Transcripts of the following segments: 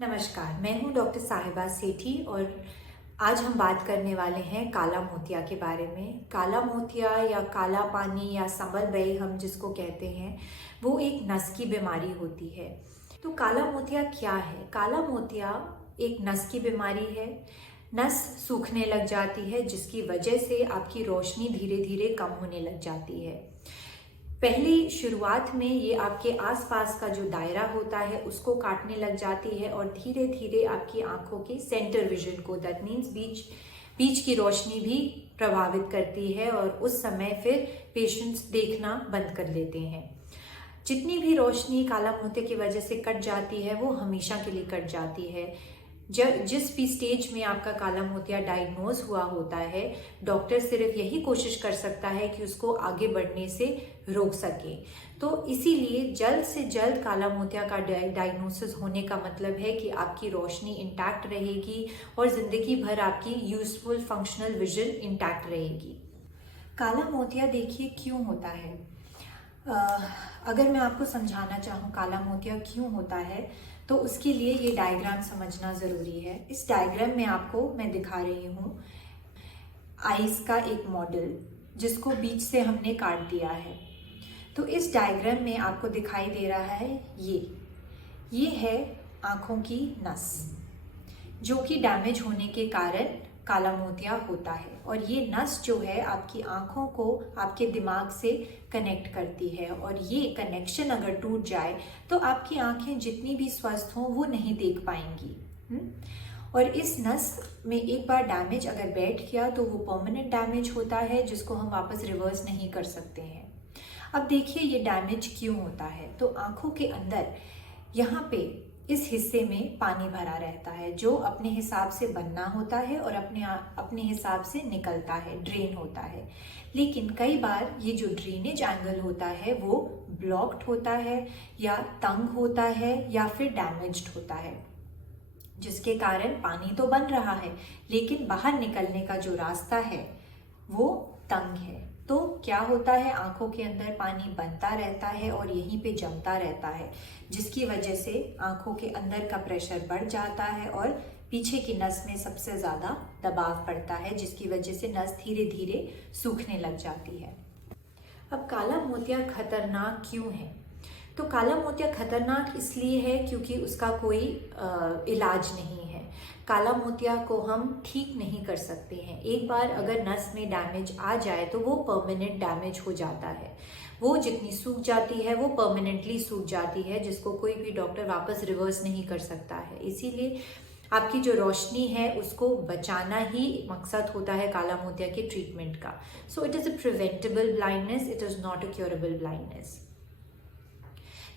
नमस्कार, मैं हूं डॉक्टर साहिबा सेठी और आज हम बात करने वाले हैं काला मोतिया के बारे में। काला मोतिया या काला पानी या समलबई हम जिसको कहते हैं, वो एक नस की बीमारी होती है। तो काला मोतिया क्या है? काला मोतिया एक नस की बीमारी है। नस सूखने लग जाती है जिसकी वजह से आपकी रोशनी धीरे धीरे कम होने लग जाती है। पहली शुरुआत में ये आपके आसपास का जो दायरा होता है उसको काटने लग जाती है और धीरे धीरे आपकी आंखों के सेंटर विजन को, दैट मीन्स बीच की रोशनी भी प्रभावित करती है और उस समय फिर पेशेंट्स देखना बंद कर लेते हैं। जितनी भी रोशनी काला मोतिया की वजह से कट जाती है वो हमेशा के लिए कट जाती है। जिस भी स्टेज में आपका काला मोतिया डायग्नोज हुआ होता है, डॉक्टर सिर्फ यही कोशिश कर सकता है कि उसको आगे बढ़ने से रोक सके। तो इसीलिए जल्द से जल्द काला मोतिया का डायग्नोसिस होने का मतलब है कि आपकी रोशनी इंटैक्ट रहेगी और ज़िंदगी भर आपकी यूजफुल फंक्शनल विजन इंटैक्ट रहेगी। काला मोतिया देखिए क्यों होता है। अगर मैं आपको समझाना चाहूँ काला मोतिया क्यों होता है तो उसके लिए ये डायग्राम समझना ज़रूरी है। इस डायग्राम में आपको मैं दिखा रही हूँ आइस का एक मॉडल जिसको बीच से हमने काट दिया है। तो इस डायग्राम में आपको दिखाई दे रहा है ये है आँखों की नस, जो कि डैमेज होने के कारण काला मोतिया होता है। और ये नस जो है आपकी आँखों को आपके दिमाग से कनेक्ट करती है और ये कनेक्शन अगर टूट जाए तो आपकी आँखें जितनी भी स्वस्थ हों वो नहीं देख पाएंगी। और इस नस में एक बार डैमेज अगर बैठ गया तो वो परमानेंट डैमेज होता है जिसको हम वापस रिवर्स नहीं कर सकते हैं। अब देखिए ये डैमेज क्यों होता है। तो आँखों के अंदर यहाँ पे इस हिस्से में पानी भरा रहता है जो अपने हिसाब से बनना होता है और अपने हिसाब से निकलता है, ड्रेन होता है। लेकिन कई बार ये जो ड्रेनेज एंगल होता है वो ब्लॉक्ड होता है या तंग होता है या फिर डैमेज्ड होता है, जिसके कारण पानी तो बन रहा है लेकिन बाहर निकलने का जो रास्ता है वो तंग है। तो क्या होता है, आंखों के अंदर पानी बनता रहता है और यहीं पे जमता रहता है, जिसकी वजह से आंखों के अंदर का प्रेशर बढ़ जाता है और पीछे की नस में सबसे ज़्यादा दबाव पड़ता है, जिसकी वजह से नस धीरे धीरे सूखने लग जाती है। अब काला मोतिया खतरनाक क्यों है? तो काला मोतिया खतरनाक इसलिए है क्योंकि उसका कोई इलाज नहीं है। काला मोतिया को हम ठीक नहीं कर सकते हैं। एक बार अगर नस में डैमेज आ जाए तो वो परमानेंट डैमेज हो जाता है। वो जितनी सूख जाती है वो परमानेंटली सूख जाती है, जिसको कोई भी डॉक्टर वापस रिवर्स नहीं कर सकता है। इसीलिए आपकी जो रोशनी है उसको बचाना ही मकसद होता है काला मोतिया के ट्रीटमेंट का। So it is a preventable blindness, it is not a curable blindness.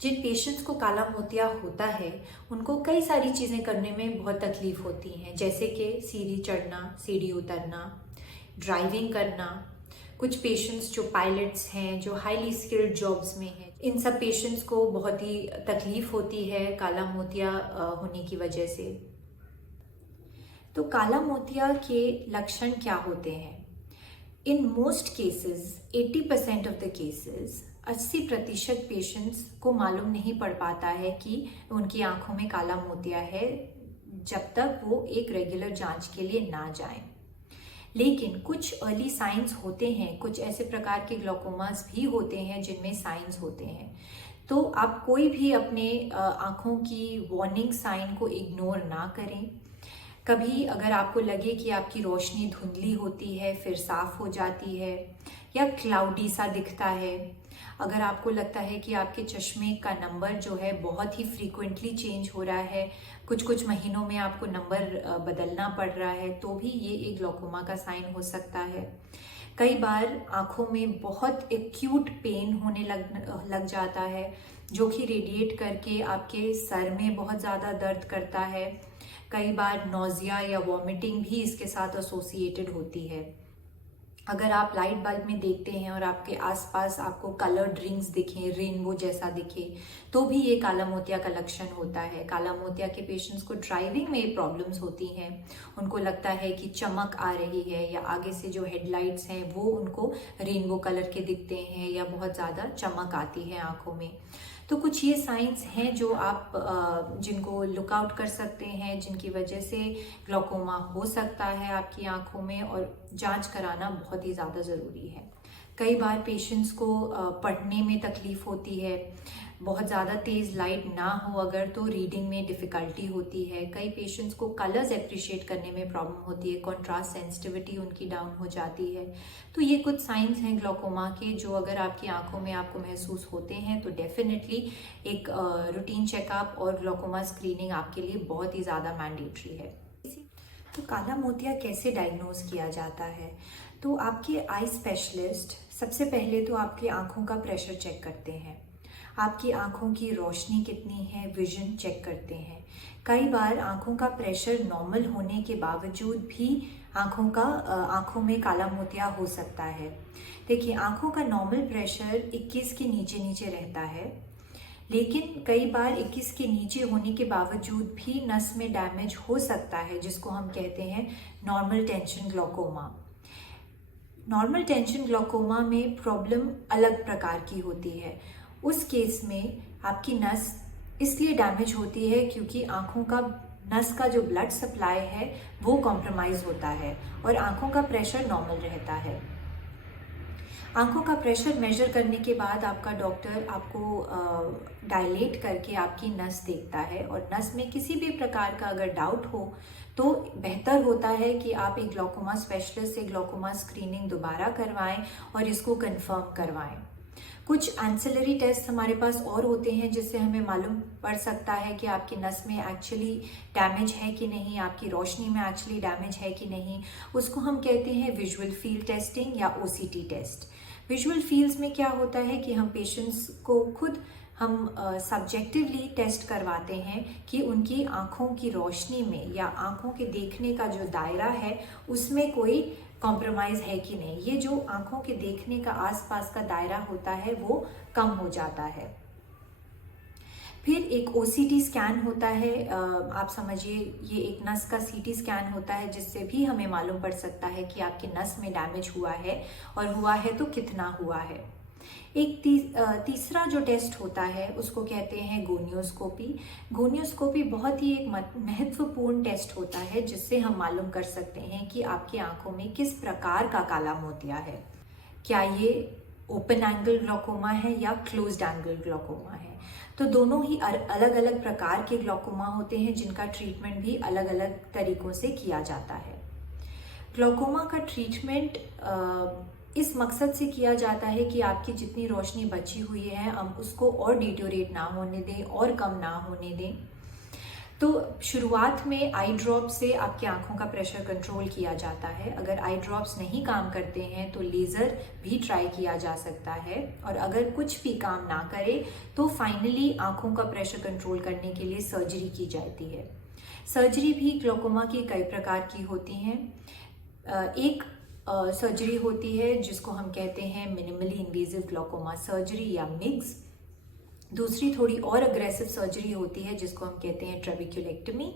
जिन पेशेंट्स को काला मोतिया होता है उनको कई सारी चीज़ें करने में बहुत तकलीफ होती हैं, जैसे कि सीढ़ी चढ़ना, सीढ़ी उतरना, ड्राइविंग करना। कुछ पेशेंट्स जो पायलट्स हैं, जो हाईली स्किल्ड जॉब्स में हैं, इन सब पेशेंट्स को बहुत ही तकलीफ होती है काला मोतिया होने की वजह से। तो काला मोतिया के लक्षण क्या होते हैं? In most cases 80% of the cases 80% patients को मालूम नहीं पड़ पाता है कि उनकी आंखों में काला मोतिया है जब तक वो एक रेगुलर जांच के लिए ना जाएं। लेकिन कुछ अर्ली साइंस होते हैं, कुछ ऐसे प्रकार के ग्लोकोमास भी होते हैं जिनमें साइंस होते हैं। तो आप कोई भी अपने आंखों की वार्निंग साइन को इग्नोर ना करें। कभी अगर आपको लगे कि आपकी रोशनी धुंधली होती है फिर साफ हो जाती है या क्लाउडी सा दिखता है, अगर आपको लगता है कि आपके चश्मे का नंबर जो है बहुत ही फ्रीक्वेंटली चेंज हो रहा है, कुछ कुछ महीनों में आपको नंबर बदलना पड़ रहा है, तो भी ये एक ग्लोकोमा का साइन हो सकता है। कई बार आँखों में बहुत एक्यूट पेन होने लग जाता है जो कि रेडिएट करके आपके सर में बहुत ज़्यादा दर्द करता है। कई बार नोज़िया या वॉमिटिंग भी इसके साथ एसोसिएटेड होती है। अगर आप लाइट बल्ब में देखते हैं और आपके आसपास आपको कलर्ड रिंग्स दिखें, रेनबो जैसा दिखे, तो भी ये काला मोतिया का लक्षण होता है। काला मोतिया के पेशेंट्स को ड्राइविंग में प्रॉब्लम्स होती हैं, उनको लगता है कि चमक आ रही है या आगे से जो हेडलाइट्स हैं वो उनको रेनबो कलर के दिखते हैं या बहुत ज़्यादा चमक आती है आँखों में। तो कुछ ये साइंस हैं जो आप जिनको लुक आउट कर सकते हैं, जिनकी वजह से ग्लोकोमा हो सकता है आपकी आंखों में, और जांच कराना बहुत ही ज़्यादा ज़रूरी है। कई बार पेशेंट्स को पढ़ने में तकलीफ़ होती है, बहुत ज़्यादा तेज़ लाइट ना हो अगर तो रीडिंग में डिफ़िकल्टी होती है। कई पेशेंट्स को कलर्स एप्रिशिएट करने में प्रॉब्लम होती है, कॉन्ट्रास्ट सेंसिटिविटी उनकी डाउन हो जाती है। तो ये कुछ साइंस हैं ग्लोकोमा के जो अगर आपकी आंखों में आपको महसूस होते हैं तो डेफिनेटली एक रूटीन चेकअप और ग्लोकोमा स्क्रीनिंग आपके लिए बहुत ही ज़्यादा मैंडेटरी है। तो काला मोतिया कैसे डायग्नोज किया जाता है? तो आपके आई स्पेशलिस्ट सबसे पहले तो आपकी आंखों का प्रेशर चेक करते हैं, आपकी आंखों की रोशनी कितनी है, विजन चेक करते हैं। कई बार आंखों का प्रेशर नॉर्मल होने के बावजूद भी आंखों में काला मोतिया हो सकता है। देखिए, आंखों का नॉर्मल प्रेशर 21 के नीचे नीचे रहता है, लेकिन कई बार 21 के नीचे होने के बावजूद भी नस में डैमेज हो सकता है, जिसको हम कहते हैं normal tension glaucoma. Normal tension glaucoma में प्रॉब्लम अलग प्रकार की होती है। उस केस में आपकी नस इसलिए डैमेज होती है क्योंकि आंखों का नस का जो ब्लड सप्लाई है वो कॉम्प्रोमाइज़ होता है और आंखों का प्रेशर नॉर्मल रहता है। आंखों का प्रेशर मेजर करने के बाद आपका डॉक्टर आपको डायलेट करके आपकी नस देखता है, और नस में किसी भी प्रकार का अगर डाउट हो तो बेहतर होता है कि आप एक ग्लोकोमा स्पेशलिस्ट से ग्लोकोमा स्क्रीनिंग दोबारा करवाएं और इसको कंफर्म करवाएं। कुछ एंसिलरी टेस्ट हमारे पास और होते हैं जिससे हमें मालूम पड़ सकता है कि आपकी नस में एक्चुअली डैमेज है कि नहीं, आपकी रोशनी में एक्चुअली डैमेज है कि नहीं। उसको हम कहते हैं विजुअल फील्ड टेस्टिंग या ओसीटी टेस्ट। विजुअल फील्ड्स में क्या होता है कि हम पेशेंट्स को खुद हम सब्जेक्टिवली टेस्ट करवाते हैं कि उनकी आँखों की रोशनी में या आँखों के देखने का जो दायरा है उसमें कोई कॉम्प्रोमाइज़ है कि नहीं। ये जो आँखों के देखने का आसपास का दायरा होता है वो कम हो जाता है। फिर एक ओसीटी स्कैन होता है, आप समझिए ये एक नस का सीटी स्कैन होता है जिससे भी हमें मालूम पड़ सकता है कि आपके नस में डैमेज हुआ है, और हुआ है तो कितना हुआ है। एक तीसरा जो टेस्ट होता है उसको कहते हैं गोनियोस्कोपी। गोनियोस्कोपी बहुत ही एक महत्वपूर्ण टेस्ट होता है जिससे हम मालूम कर सकते हैं कि आपकी आंखों में किस प्रकार का काला मोतिया है। क्या ये ओपन एंगल ग्लोकोमा है या क्लोज्ड एंगल ग्लोकोमा है। तो दोनों ही अलग अलग प्रकार के ग्लोकोमा होते हैं जिनका ट्रीटमेंट भी अलग अलग तरीकों से किया जाता है। ग्लोकोमा का ट्रीटमेंट इस मकसद से किया जाता है कि आपकी जितनी रोशनी बची हुई है हम उसको और डिटोरेट ना होने दें और कम ना होने दें। तो शुरुआत में आई ड्रॉप से आपकी आंखों का प्रेशर कंट्रोल किया जाता है। अगर आई ड्रॉप्स नहीं काम करते हैं तो लेज़र भी ट्राई किया जा सकता है, और अगर कुछ भी काम ना करे तो फाइनली आंखों का प्रेशर कंट्रोल करने के लिए सर्जरी की जाती है। सर्जरी भी ग्लोकोमा की कई प्रकार की होती हैं। एक सर्जरी होती है जिसको हम कहते हैं मिनिमली इन्वेजिव ग्लोकोमा सर्जरी या मिग्स। दूसरी थोड़ी और अग्रेसिव सर्जरी होती है जिसको हम कहते हैं ट्रेबिक्युलेक्टमी।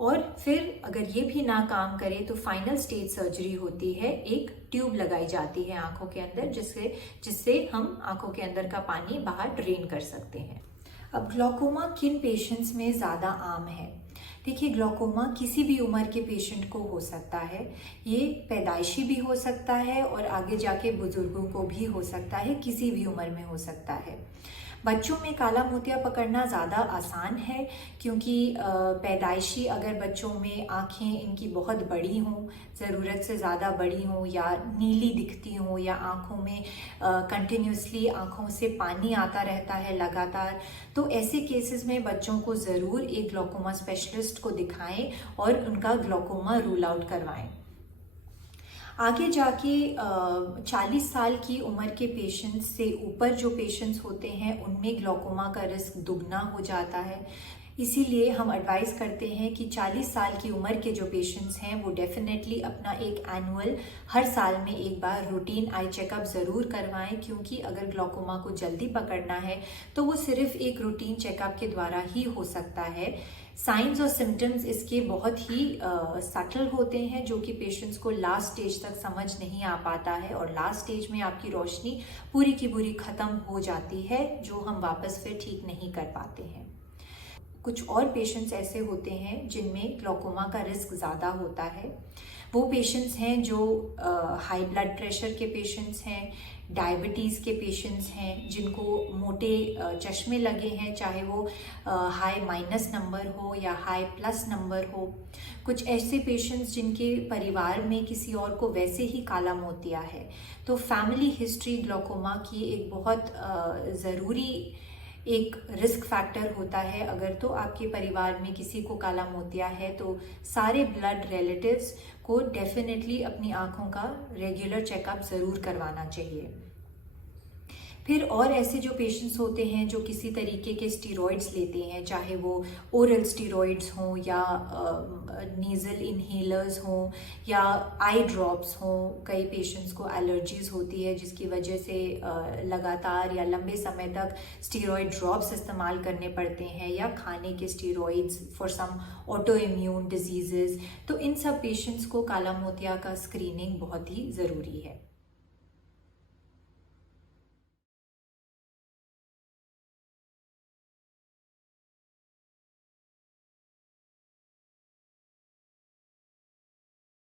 और फिर अगर ये भी ना काम करे तो फाइनल स्टेज सर्जरी होती है, एक ट्यूब लगाई जाती है आंखों के अंदर जिससे हम आंखों के अंदर का पानी बाहर ड्रेन कर सकते हैं। अब ग्लोकोमा किन पेशेंट्स में ज़्यादा आम है? देखिए, ग्लोकोमा किसी भी उम्र के पेशेंट को हो सकता है। ये पैदाइशी भी हो सकता है और आगे जाके बुजुर्गों को भी हो सकता है, किसी भी उम्र में हो सकता है। बच्चों में काला मोतिया पकड़ना ज़्यादा आसान है क्योंकि पैदाइशी अगर बच्चों में आँखें इनकी बहुत बड़ी हों, ज़रूरत से ज़्यादा बड़ी हों, या नीली दिखती हों, या आँखों में कंटिन्यूसली आँखों से पानी आता रहता है लगातार, तो ऐसे केसेस में बच्चों को ज़रूर एक ग्लोकोमा स्पेशलिस्ट को दिखाएं और उनका ग्लोकोमा रूल आउट करवाएं। आगे जाके 40 साल की उम्र के पेशेंट्स से ऊपर जो पेशेंट्स होते हैं उनमें ग्लोकोमा का रिस्क दुगना हो जाता है। इसीलिए हम एडवाइस करते हैं कि 40 साल की उम्र के जो पेशेंट्स हैं वो डेफिनेटली अपना एक एनुअल हर साल में एक बार रूटीन आई चेकअप ज़रूर करवाएं, क्योंकि अगर ग्लोकोमा को जल्दी पकड़ना है तो वो सिर्फ एक रूटीन चेकअप के द्वारा ही हो सकता है। साइंस और सिम्टम्स इसके बहुत ही सटल होते हैं, जो कि पेशेंट्स को लास्ट स्टेज तक समझ नहीं आ पाता है, और लास्ट स्टेज में आपकी रोशनी पूरी की पूरी ख़त्म हो जाती है, जो हम वापस फिर ठीक नहीं कर पाते हैं। कुछ और पेशेंट्स ऐसे होते हैं जिनमें ग्लोकोमा का रिस्क ज़्यादा होता है। वो पेशेंट्स हैं जो हाई ब्लड प्रेशर के पेशेंट्स हैं, डायबिटीज़ के पेशेंट्स हैं, जिनको मोटे चश्मे लगे हैं, चाहे वो हाई माइनस नंबर हो या हाई प्लस नंबर हो। कुछ ऐसे पेशेंट्स जिनके परिवार में किसी और को वैसे ही काला मोतिया है। तो फैमिली हिस्ट्री ग्लोकोमा की एक बहुत ज़रूरी एक रिस्क फैक्टर होता है। अगर तो आपके परिवार में किसी को काला मोतिया है तो सारे ब्लड रिलेटिव्स को डेफिनेटली अपनी आँखों का रेगुलर चेकअप ज़रूर करवाना चाहिए। फिर और ऐसे जो पेशेंट्स होते हैं जो किसी तरीके के स्टीरॉइड्स लेते हैं, चाहे वो ओरल स्टीरॉइड्स हों या नीजल इन्हेलर्स हों या आई ड्रॉप्स हों। कई पेशेंट्स को एलर्जीज़ होती है जिसकी वजह से लगातार या लंबे समय तक स्टीरॉइड ड्रॉप्स इस्तेमाल करने पड़ते हैं, या खाने के steroids for some autoimmune disease. तो इन सब पेशेंट्स को काला मोतिया का स्क्रीनिंग बहुत ही ज़रूरी है।